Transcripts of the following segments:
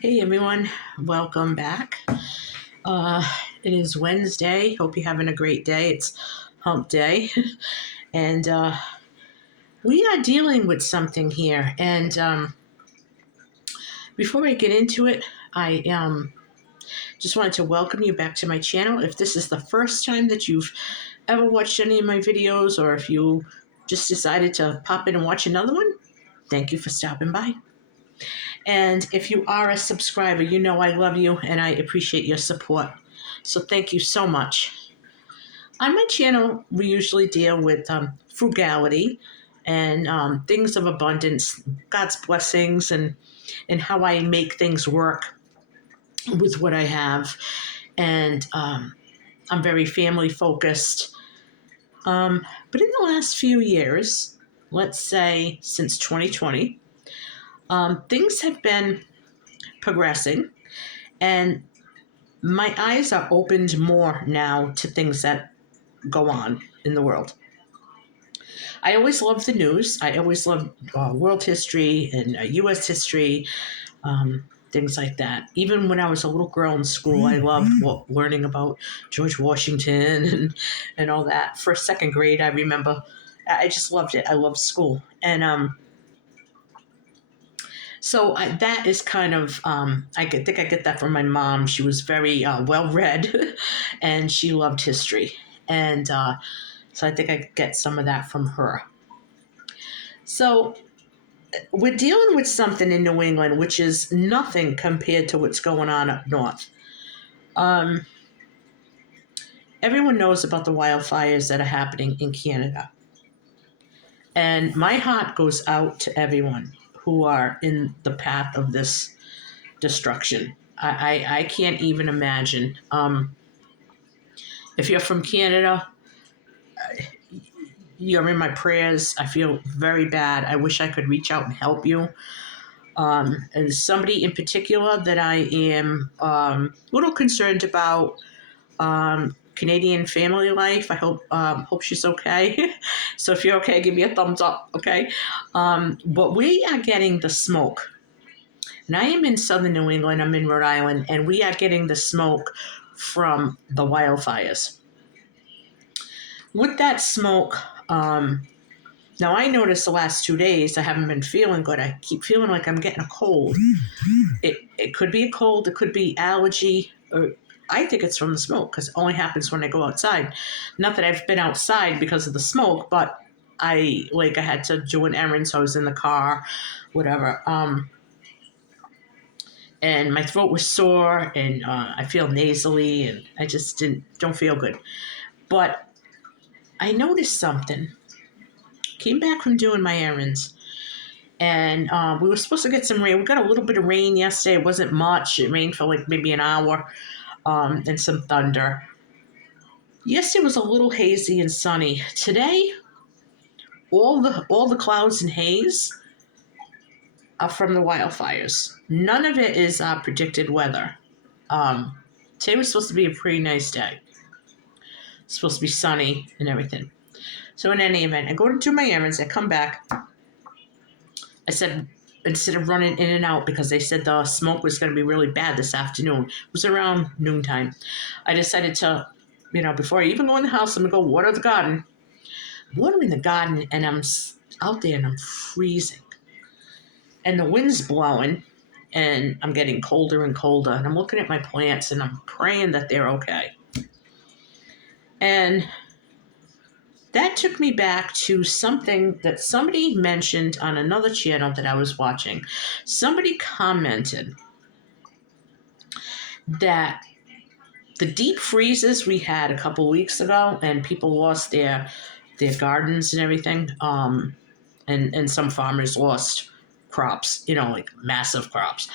Hey everyone, welcome back. Uh, it is Wednesday. Hope you're having a great day. It's hump day. and we are dealing with something here. And before I get into it, I just wanted to welcome you back to my channel. If this is the first time that you've ever watched any of my videos, or if you just decided to pop in and watch another one, thank you for stopping by. And if you are a subscriber, you know I love you and I appreciate your support. So thank you so much. On my channel, we usually deal with frugality and things of abundance, God's blessings, and how I make things work with what I have. And I'm very family focused. But in the last few years, let's say since 2020, things have been progressing, and my eyes are opened more now to things that go on in the world. I always loved the news. I always loved world history and U.S. history, things like that. Even when I was a little girl in school, I loved learning about George Washington and all that. First, second grade, I remember. I just loved it. I loved school. And that is kind of, think I get that from my mom. She was very well-read and she loved history. And so I think I get some of that from her. So we're dealing with something in New England, which is nothing compared to what's going on up north. Everyone knows about the wildfires that are happening in Canada. And my heart goes out to everyone who are in the path of this destruction. I can't even imagine. If you're from Canada, you're in my prayers. I feel very bad. I wish I could reach out and help you. And somebody in particular that I am a little concerned about, Canadian family life. I hope she's okay. So if you're okay, give me a thumbs up, okay? But we are getting the smoke. And I am in southern New England. I'm in Rhode Island, and we are getting the smoke from the wildfires. With that smoke, now I noticed the last 2 days I haven't been feeling good. I keep feeling like I'm getting a cold. It could be a cold. It could be allergy. Or I think it's from the smoke because it only happens when I go outside. Not that I've been outside because of the smoke, but I had to do an errand, so I was in the car, whatever. And my throat was sore, and I feel nasally, and I just don't feel good. But I noticed something. Came back from doing my errands, and we were supposed to get some rain. We got a little bit of rain yesterday. It wasn't much. It rained for like maybe an hour, and some thunder. Yesterday was a little hazy and sunny. Today, all the clouds and haze are from the wildfires. None of it is predicted weather. Today was supposed to be a pretty nice day. It's supposed to be sunny and everything. So in any event, I go to do my errands. I come back. I said, instead of running in and out because they said the smoke was going to be really bad this afternoon. It was around noontime. I decided to, before I even go in the house, I'm going to go water the garden. I'm watering the garden, and I'm out there, and I'm freezing. And the wind's blowing, and I'm getting colder and colder. And I'm looking at my plants, and I'm praying that they're okay. And that took me back to something that somebody mentioned on another channel that I was watching. Somebody commented that the deep freezes we had a couple weeks ago, and people lost their gardens and everything, and some farmers lost crops, like massive crops.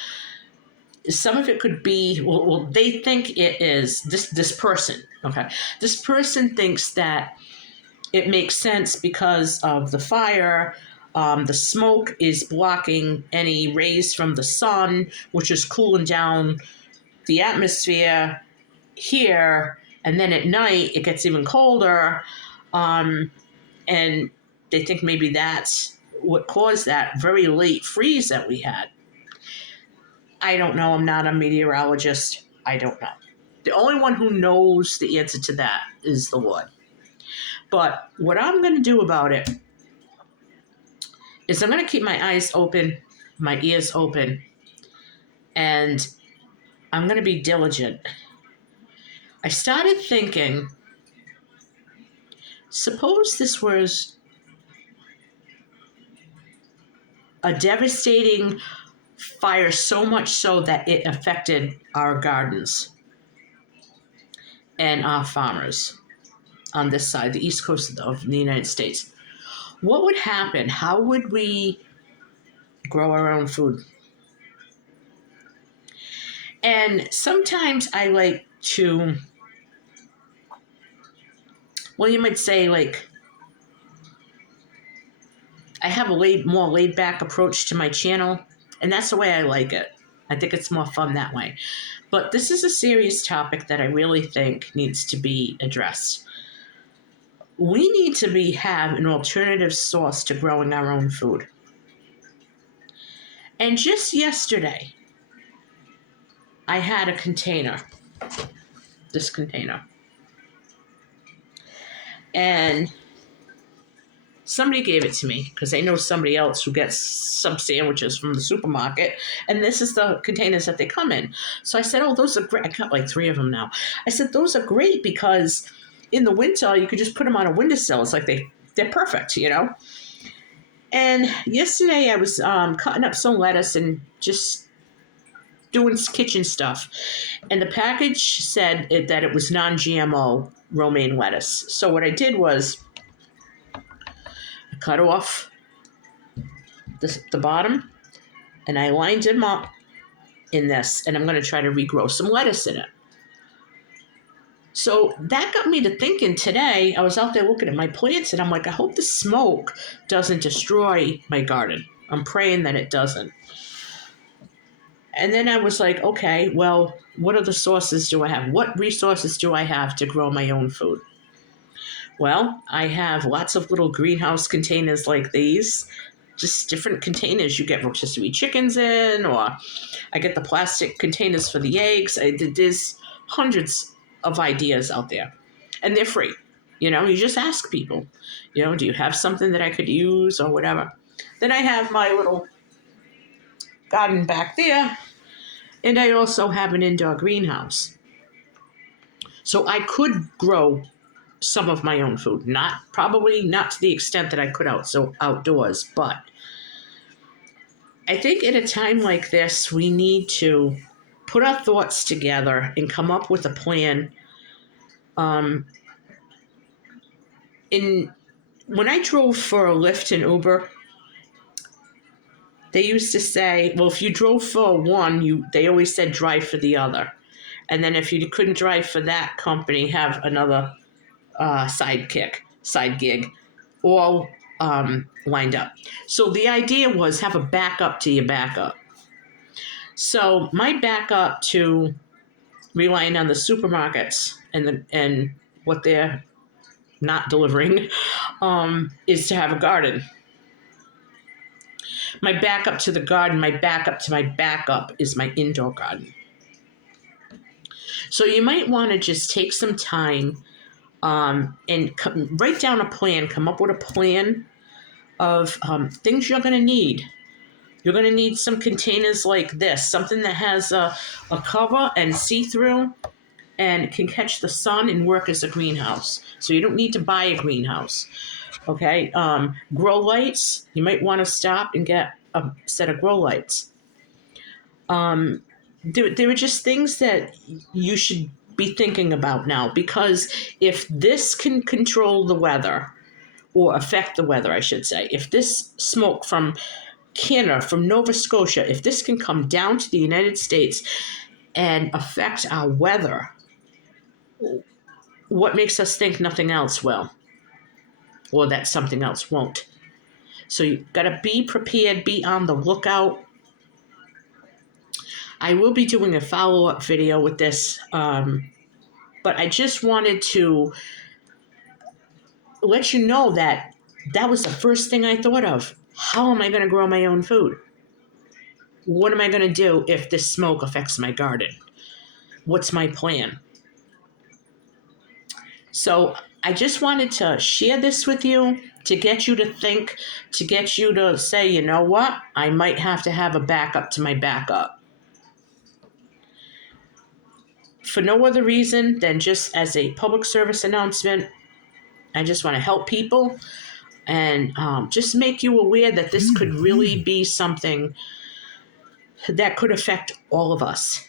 Some of it could be, well, they think it is this person, okay? This person thinks that it makes sense because of the fire. The smoke is blocking any rays from the sun, which is cooling down the atmosphere here. And then at night, it gets even colder. And they think maybe that's what caused that very late freeze that we had. I don't know. I'm not a meteorologist. I don't know. The only one who knows the answer to that is the Lord. But what I'm going to do about it is I'm going to keep my eyes open, my ears open, and I'm going to be diligent. I started thinking, suppose this was a devastating fire, so much so that it affected our gardens and our farmers on this side, the east coast of the United States. What would happen? How would we grow our own food? And sometimes I like to, well, you might say, like, I have a more laid back approach to my channel, and that's the way I like it. I think it's more fun that way. But this is a serious topic that I really think needs to be addressed. We need to have an alternative source to growing our own food. And just yesterday, I had a container, this container. And somebody gave it to me because they know somebody else who gets some sandwiches from the supermarket. And this is the containers that they come in. So I said, oh, those are great. I got like 3 of them now. I said, those are great because in the winter, you could just put them on a windowsill. It's like they're perfect, you know? And yesterday I was cutting up some lettuce and just doing kitchen stuff. And the package said that it was non-GMO romaine lettuce. So what I did was I cut off the bottom and I lined them up in this. And I'm going to try to regrow some lettuce in it. So that got me to thinking today. I was out there looking at my plants and I'm like, I hope the smoke doesn't destroy my garden. I'm praying that it doesn't. And then I was like, okay, well, what other sources do I have? What resources do I have to grow my own food? Well, I have lots of little greenhouse containers like these, just different containers you get rotisserie chickens in, or I get the plastic containers for the eggs. There's hundreds of ideas out there, and they're free. You know, you just ask people, you know, do you have something that I could use or whatever? Then I have my little garden back there, and I also have an indoor greenhouse. So I could grow some of my own food, probably not to the extent that I could outdoors, but I think at a time like this, we need to put our thoughts together and come up with a plan. When I drove for a Lyft and Uber, they used to say, well, if you drove for one, they always said drive for the other. And then if you couldn't drive for that company, have another side gig, all lined up. So the idea was have a backup to your backup. So my backup to relying on the supermarkets and what they're not delivering is to have a garden. My backup to the garden, my backup to my backup is my indoor garden. So you might want to just take some time and write down a plan, come up with a plan of things you're going to need. You're going to need some containers like this, something that has a cover and see-through and can catch the sun and work as a greenhouse. So you don't need to buy a greenhouse. Okay, grow lights. You might want to stop and get a set of grow lights. There are just things that you should be thinking about now, because if this can control the weather, or affect the weather, I should say, if this smoke from Canada, from Nova Scotia, if this can come down to the United States and affect our weather, what makes us think nothing else will, or that something else won't? So you've got to be prepared, be on the lookout. I will be doing a follow-up video with this, but I just wanted to let you know that was the first thing I thought of. How am I going to grow my own food? what am I going to do if this smoke affects my garden? What's my plan? So I just wanted to share this with you to get you to think, to get you to say, you know what? I might have to have a backup to my backup. For no other reason than just as a public service announcement, I just want to help people and just make you aware that this could really be something that could affect all of us.